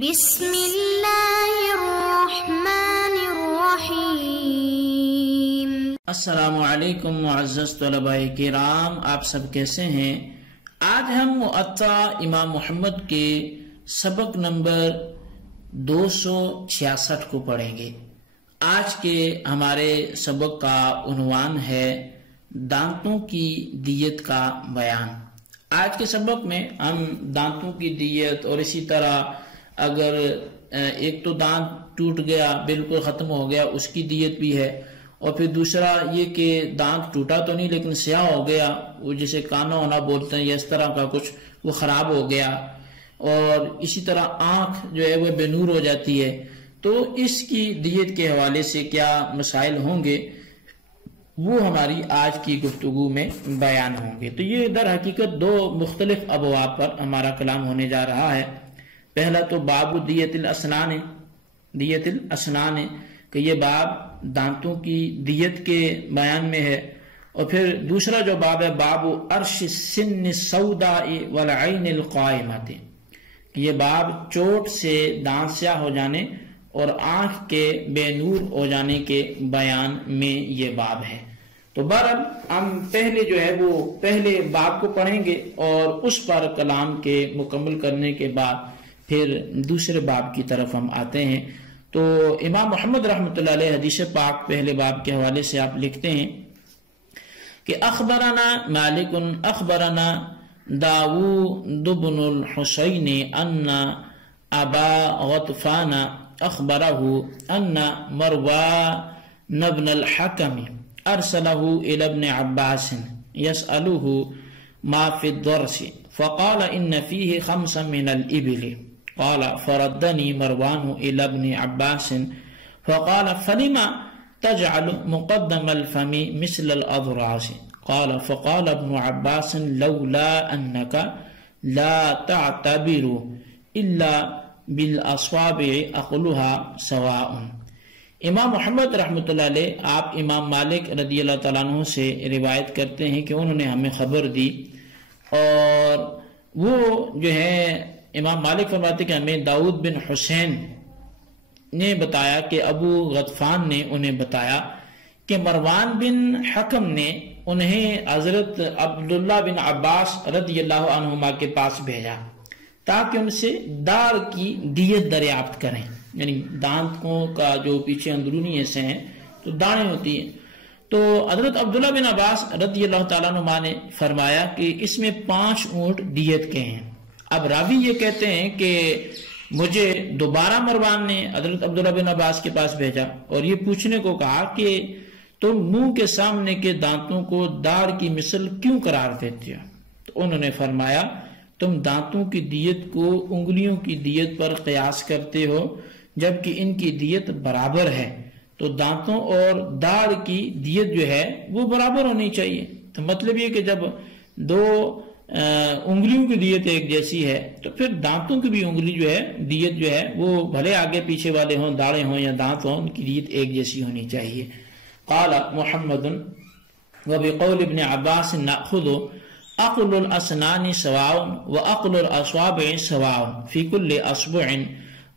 بسم اللہ الرحمن الرحیم۔ السلام علیکم معزز طلباء کرام، آپ سب کیسے ہیں؟ آج ہم مؤطا امام محمد کے سبق نمبر 266 کو پڑھیں گے۔ آج کے ہمارے سبق کا عنوان ہے دانتوں کی دیت کا بیان۔ آج کے سبق میں ہم دانتوں کی دیت اور اسی طرح اگر ایک تو دانت ٹوٹ گیا، بالکل ختم ہو گیا، اس کی دیت بھی ہے، اور پھر دوسرا یہ کہ دانت ٹوٹا تو نہیں لیکن سیاہ ہو گیا، وہ جسے کانا ہونا بولتے ہیں یا اس طرح کا کچھ، وہ خراب ہو گیا، اور اسی طرح آنکھ جو ہے وہ بے نور ہو جاتی ہے، تو اس کی دیت کے حوالے سے کیا مسائل ہوں گے وہ ہماری آج کی گفتگو میں بیان ہوں گے۔ تو یہ در حقیقت دو مختلف ابواب پر ہمارا کلام ہونے جا رہا ہے۔ پہلا تو باب دیت الاسنان ہے کہ یہ باب دانتوں کی دیت کے بیان میں ہے، اور پھر دوسرا جو باب ہے باب عرش السن السوداء والعین القائمۃ، یہ باب چوٹ سے دانت سیاہ ہو جانے اور آنکھ کے بے نور ہو جانے کے بیان میں یہ باب ہے۔ تو بہرحال ہم پہلے جو ہے وہ پہلے باب کو پڑھیں گے اور اس پر کلام کے مکمل کرنے کے بعد پھر دوسرے باب کی طرف ہم آتے ہیں۔ تو امام محمد رحمۃ اللہ علیہ حدیث پاک پہلے باب کے حوالے سے آپ لکھتے ہیں کہ اخبرنا مالک اخبرنا داود بن الحسین ان ابا غطفان اخبرہ ان مروان بن الحکم ارسلہ الى ابن عباس يسألہ ما في الضرس فقال ان فيه 5 من الابل قال فردني مروان الى ابن عباس فقال فلما تجعل مقدم الفم مثل الاضراس قال فقال ابن عباس لولا انك لا تعتبر الا بالاصابع اقلها سواء۔ امام محمد رحمۃ اللہ علیہ آپ امام مالک رضی اللہ تعالیٰ عنہ سے روایت کرتے ہیں کہ انہوں نے ہمیں خبر دی، اور وہ جو ہے امام مالک فرماتے کہ ہمیں داؤد بن حسین نے بتایا کہ ابو غطفان نے انہیں بتایا کہ مروان بن حکم نے انہیں حضرت عبداللہ بن عباس رضی اللہ عنہما کے پاس بھیجا تاکہ ان سے دار کی دیت دریافت کریں، یعنی دانتوں کا جو پیچھے اندرونی حصے ہیں تو دانے ہوتی ہیں۔ تو حضرت عبداللہ بن عباس رضی اللہ تعالیٰ عنہ نے فرمایا کہ اس میں 5 اونٹ دیت کے ہیں۔ اب راوی یہ کہتے ہیں کہ مجھے دوبارہ مروان نے حضرت عبداللہ بن عباس کے پاس بھیجا اور یہ پوچھنے کو کہا کہ تم منہ کے سامنے کے دانتوں کو دار کی مثل کیوں قرار دیتے ہو؟ تو انہوں نے فرمایا تم دانتوں کی دیت کو انگلیوں کی دیت پر قیاس کرتے ہو جبکہ ان کی دیت برابر ہے، تو دانتوں اور دار کی دیت جو ہے وہ برابر ہونی چاہیے۔ تو مطلب یہ کہ جب دو انگلیوں کی دیت ایک جیسی ہے تو پھر دانتوں کی بھی انگلی جو ہے دیت جو ہے وہ بھلے آگے پیچھے والے ہوں، داڑے ہوں یا دانت ہوں، ان کی دیت ایک جیسی ہونی چاہیے۔ قال محمد وبقول ابن عباس نأخذ عقل الاسنان سواء وعقل الاصابع سواء في كل اصبع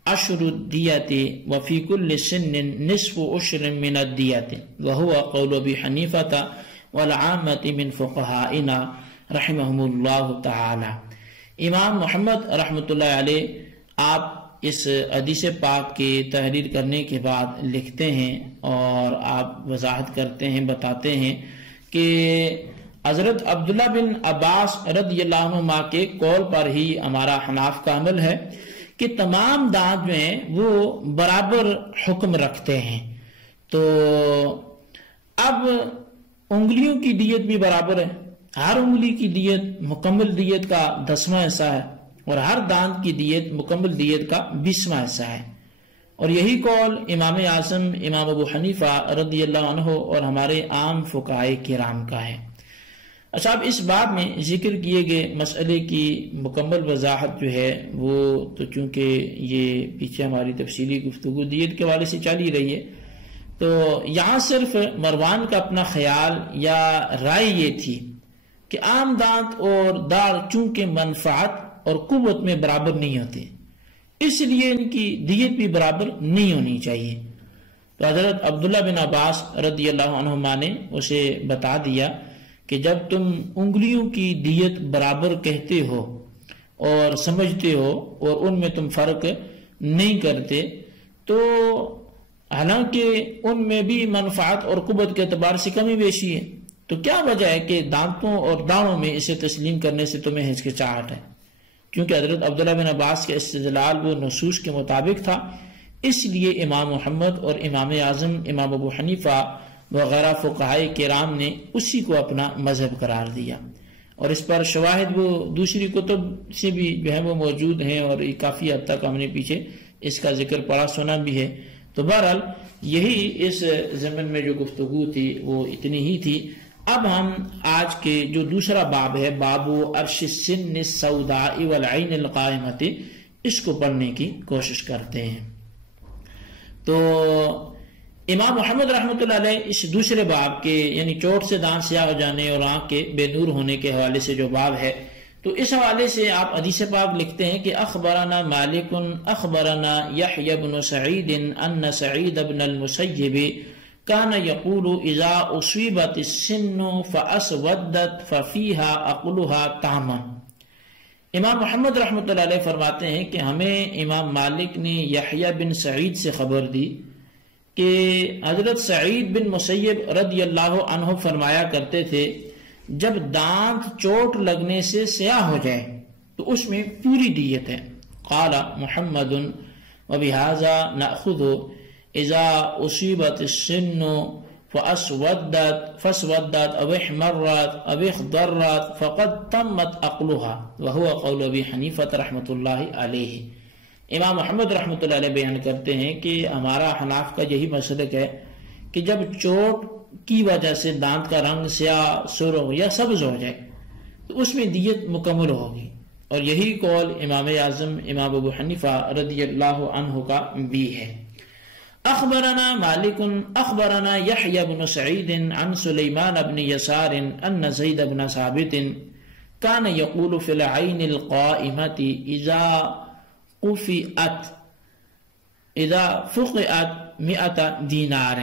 10 الدية وفي كل سن نصف عشر من الدية وهو قول ابي حنيفة والعامة من فقهائنا رحمهم اللہ تعالی۔ امام محمد رحمۃ اللہ علیہ آپ اس حدیث پاک کی تحریر کرنے کے بعد لکھتے ہیں اور آپ وضاحت کرتے ہیں، بتاتے ہیں کہ حضرت عبداللہ بن عباس رضی اللہ عنہ کے قول پر ہی ہمارا حناف کا عمل ہے کہ تمام دانت جو ہیں وہ برابر حکم رکھتے ہیں۔ تو اب انگلیوں کی دیت بھی برابر ہے، ہر انگلی کی دیت مکمل دیت کا 10واں حصہ ہے اور ہر دانت کی دیت مکمل دیت کا 20واں حصہ ہے، اور یہی قول امام اعظم امام ابو حنیفہ رضی اللہ عنہ اور ہمارے عام فقہائے کرام کا ہے۔ اچھا، اب اس باب میں ذکر کیے گئے مسئلے کی مکمل وضاحت جو ہے وہ تو چونکہ یہ پیچھے ہماری تفصیلی گفتگو دیت کے حوالے سے چل ہی رہی ہے، تو یہاں صرف مروان کا اپنا خیال یا رائے یہ تھی کہ عام دانت اور دار چونکہ منفعت اور قوت میں برابر نہیں ہوتے، اس لیے ان کی دیت بھی برابر نہیں ہونی چاہیے۔ تو حضرت عبداللہ بن عباس رضی اللہ عنہما نے اسے بتا دیا کہ جب تم انگلیوں کی دیت برابر کہتے ہو اور سمجھتے ہو اور ان میں تم فرق نہیں کرتے، تو حالانکہ ان میں بھی منفعت اور قوت کے اعتبار سے کمی بیشی ہے، تو کیا وجہ ہے کہ دانتوں اور داڑوں میں اسے تسلیم کرنے سے تمہیں ہچکچاہٹ ہے؟ کیونکہ حضرت عبداللہ بن عباس کے استدلال وہ نصوص کے مطابق تھا، اس لیے امام محمد اور امام اعظم امام ابو حنیفہ وغیرہ فقہائے کرام نے اسی کو اپنا مذہب قرار دیا، اور اس پر شواہد وہ دوسری کتب سے بھی جو ہے وہ موجود ہیں، اور کافی حد تک ہم نے پیچھے اس کا ذکر پڑھا سنا بھی ہے۔ تو بہرحال یہی اس ضمن میں جو گفتگو تھی وہ اتنی ہی تھی۔ اب ہم آج کے جو دوسرا باب ہے، باب عرش السن السوداء والعین القائمۃ، اس کو پڑھنے کی کوشش کرتے ہیں۔ تو امام محمد رحمۃ اللہ علیہ اس دوسرے باب کے یعنی چوٹ سے دانت سیاہ ہو جانے اور آنکھ کے بے نور ہونے کے حوالے سے جو باب ہے، تو اس حوالے سے آپ حدیث پاک لکھتے ہیں کہ اخبرنا مالک اخبرنا یحیی بن سعید ان سعید بن المسیب کان یقول اذا اصیبت السن فاسودت ففیها عقلها تاما۔ امام محمد رحمۃ اللہ علیہ فرماتے ہیں کہ ہمیں امام مالک نے یحییٰ بن سعید سے خبر دی کہ حضرت سعید بن مسیب رضی اللہ عنہ فرمایا کرتے تھے جب دانت چوٹ لگنے سے سیاہ ہو جائے تو اس میں پوری دیت ہے۔ قال محمد وبہذا نأخذ اذا اصیبت السن فاسودت او احمرت او اخضرت فقد تمت عقلها وهو قول ابی حنیفہ رحمۃ اللہ علیہ۔ امام محمد رحمۃ اللہ علیہ بیان کرتے ہیں کہ ہمارا حناف کا یہی مسلک ہے کہ جب چوٹ کی وجہ سے دانت کا رنگ سیاہ، سرخ یا سبز ہو جائے تو اس میں دیت مکمل ہوگی، اور یہی قول امام اعظم امام ابو حنیفہ رضی اللہ عنہ کا بھی ہے۔ اخبرنا مالک اخبرنا یحییٰ بن سعید عن سلیمان بن یسار ان زید بن ثابت کان یقول فی العین القائمۃ اذا فقعت 100 دینار۔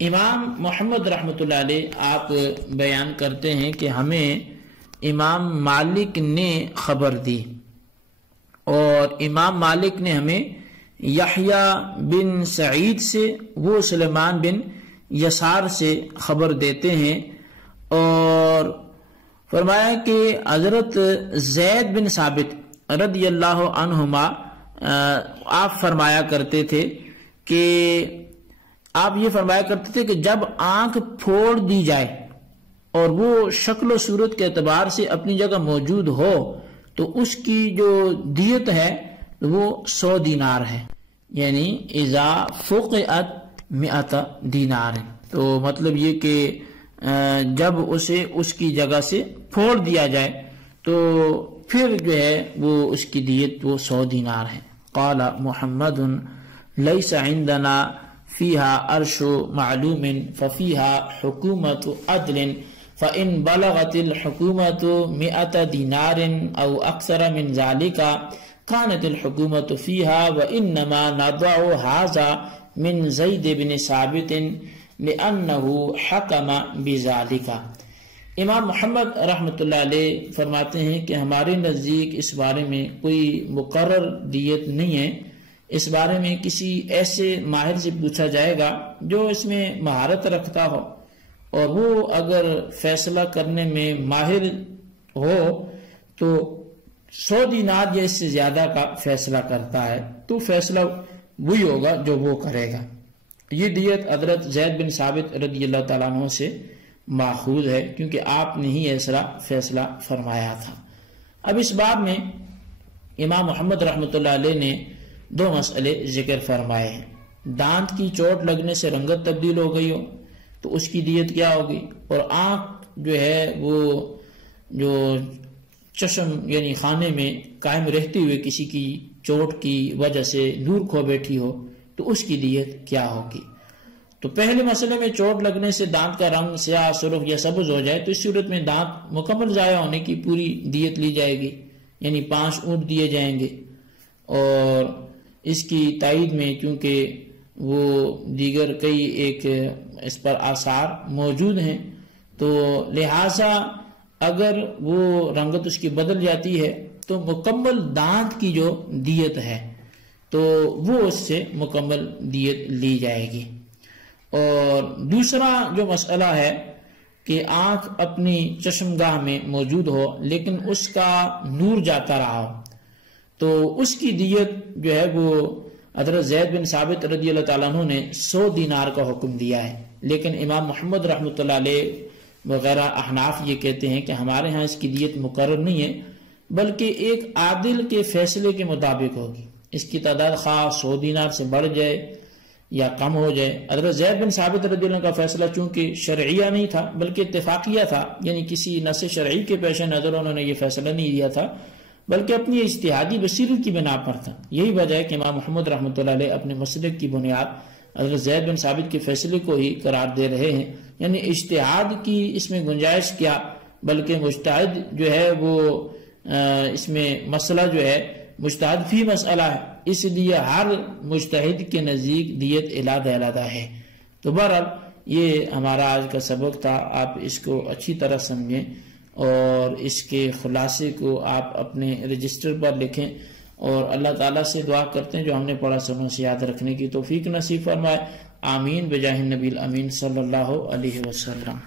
امام محمد رحمۃ اللہ علیہ آپ بیان کرتے ہیں کہ ہمیں امام مالک نے خبر دی، اور امام مالک نے ہمیں یحییٰ بن سعید سے، وہ سلیمان بن یسار سے خبر دیتے ہیں، اور فرمایا کہ حضرت زید بن ثابت رضی اللہ عنہما آپ فرمایا کرتے تھے کہ آپ یہ فرمایا کرتے تھے کہ جب آنکھ پھوڑ دی جائے اور وہ شکل و صورت کے اعتبار سے اپنی جگہ موجود ہو تو اس کی جو دیت ہے وہ 100 دینار ہے، یعنی اذا فقعت 100 دینار۔ تو مطلب یہ کہ جب اسے اس کی جگہ سے پھوڑ دیا جائے تو پھر جو ہے وہ اس کی دیت وہ 100 دینار ہے۔ قال محمد لیس عندنا فیها عرش معلوم ففیها حکومت عدل فإن بلغت الحکومت 100 دینار او اکثر من ذلك كانت الحکومت فیها وإنما نضع هذا من زید بن ثابت لأنه حکم بذلك۔ امام محمد رحمۃ اللہ علیہ فرماتے ہیں کہ ہمارے نزدیک اس بارے میں کوئی مقرر دیت نہیں ہے، اس بارے میں کسی ایسے ماہر سے پوچھا جائے گا جو اس میں مہارت رکھتا ہو، اور وہ اگر فیصلہ کرنے میں ماہر ہو تو 100 دینار یا اس سے زیادہ کا فیصلہ کرتا ہے تو فیصلہ وہی ہوگا جو وہ کرے گا۔ یہ دیت حضرت زید بن ثابت رضی اللہ تعالیٰ عنہ سے ماخوذ ہے، کیونکہ آپ نے ہی ایسا فیصلہ فرمایا تھا۔ اب اس باب میں امام محمد رحمۃ اللہ علیہ نے 2 مسئلے ذکر فرمائے ہیں۔ دانت کی چوٹ لگنے سے رنگت تبدیل ہو گئی ہو تو اس کی دیت کیا ہوگی، اور آنکھ جو ہے وہ جو چشم یعنی خانے میں قائم رہتے ہوئے کسی کی چوٹ کی وجہ سے نور کھو بیٹھی ہو تو اس کی دیت کیا ہوگی۔ تو پہلے مسئلے میں چوٹ لگنے سے دانت کا رنگ سیاہ، سرخ یا سبز ہو جائے تو اس صورت میں دانت مکمل ضائع ہونے کی پوری دیت لی جائے گی، یعنی 5 اونٹ دیے جائیں گے، اور اس کی تائید میں کیونکہ وہ دیگر کئی ایک اس پر آثار موجود ہیں، تو لہٰذا اگر وہ رنگت اس کی بدل جاتی ہے تو مکمل دانت کی جو دیت ہے تو وہ اس سے مکمل دیت لی جائے گی۔ اور دوسرا جو مسئلہ ہے کہ آنکھ اپنی چشمگاہ میں موجود ہو لیکن اس کا نور جاتا رہا ہو، تو اس کی دیت جو ہے وہ حضرت زید بن ثابت رضی اللہ تعالیٰ عنہ نے 100 دینار کا حکم دیا ہے، لیکن امام محمد رحمۃ اللہ علیہ وغیرہ احناف یہ کہتے ہیں کہ ہمارے ہاں اس کی دیت مقرر نہیں ہے، بلکہ ایک عادل کے فیصلے کے مطابق ہوگی۔ اس کی تعداد خواہ 100 دینار سے بڑھ جائے یا کم ہو جائے۔ حضرت زید بن ثابت رضی اللہ عنہ کا فیصلہ چونکہ شرعیہ نہیں تھا بلکہ اتفاقیہ تھا، یعنی کسی نص شرعی کے پیش نظر انہوں نے یہ فیصلہ نہیں دیا تھا بلکہ اپنی اجتہادی بصیرت کی بنا پر تھا۔ یہی وجہ ہے کہ امام محمد رحمۃ اللہ علیہ اپنے مسلک کی بنیاد حضرت زید بن ثابت کے فیصلے کو ہی قرار دے رہے ہیں، یعنی اجتہاد کی اس میں گنجائش کیا، بلکہ مجتہد جو ہے وہ اس میں مسئلہ جو ہے مجتہد فی مسئلہ ہے، اس لیے ہر مجتہد کے نزدیک دیت علیحدہ علیحدہ ہے۔ تو بہرحال یہ ہمارا آج کا سبق تھا، آپ اس کو اچھی طرح سمجھیں اور اس کے خلاصے کو آپ اپنے رجسٹر پر لکھیں، اور اللہ تعالیٰ سے دعا کرتے ہیں جو ہم نے پڑھا سنوں سے یاد رکھنے کی توفیق نصیب فرمائے۔ آمین بجاہ النبی الامین صلی اللہ علیہ وسلم۔